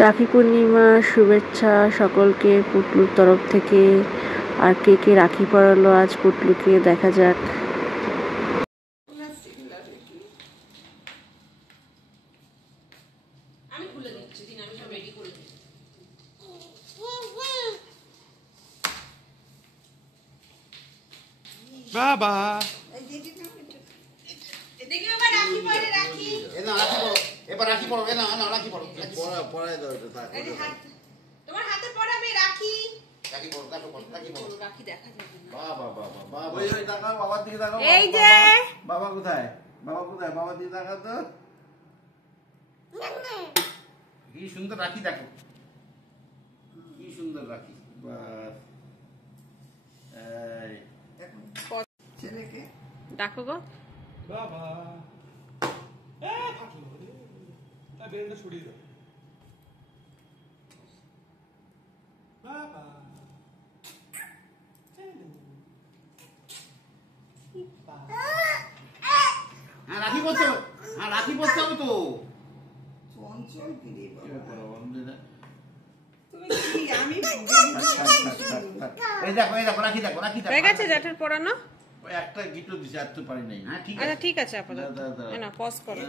রাখি পূর্ণিমার শুভেচ্ছা সকলকে পুটলুর তরফ থেকে। আর কে কে রাখি পরালো আজ পুটলুকে দেখা যাক। বাবা এবার রাখি পড়ো, রাখি পড়ো, পড়াই দাও তোমার হাতে পড়াবে রাখি। রাখি পড়ো, রাখি পড়ো। রাখি দেখা যাবে না। বাবা বাবা বাবা, ওই তাকাও, বাবার দিকে তাকাও। এই যে বাবা কোথায়, বাবা কোথায়, বাবার দিকে তাকাও তো। কি সুন্দর রাখি, দেখো কি সুন্দর রাখি। বাস ছেলেকে দেখো গো বাবা ফাটলো রে, তাই বেরেন্ডা সরিয়ে দাও। বাবা হ্যাঁ রাখি পড়ছো, হ্যাঁ রাখি পড়তে হবে তো। চঞ্চল দিদি বাবা, তুমি তুমি কি আমি এই দেখো, এই দেখো রাখি, দেখো রাখি, দেখো হয়ে গেছে জ্যাঠার পড়ানো। ওই একটা গিটো দিছে, আর তো পারি নাই। হ্যাঁ ঠিক আছে, আচ্ছা ঠিক আছে আপাতত। না পজ করো।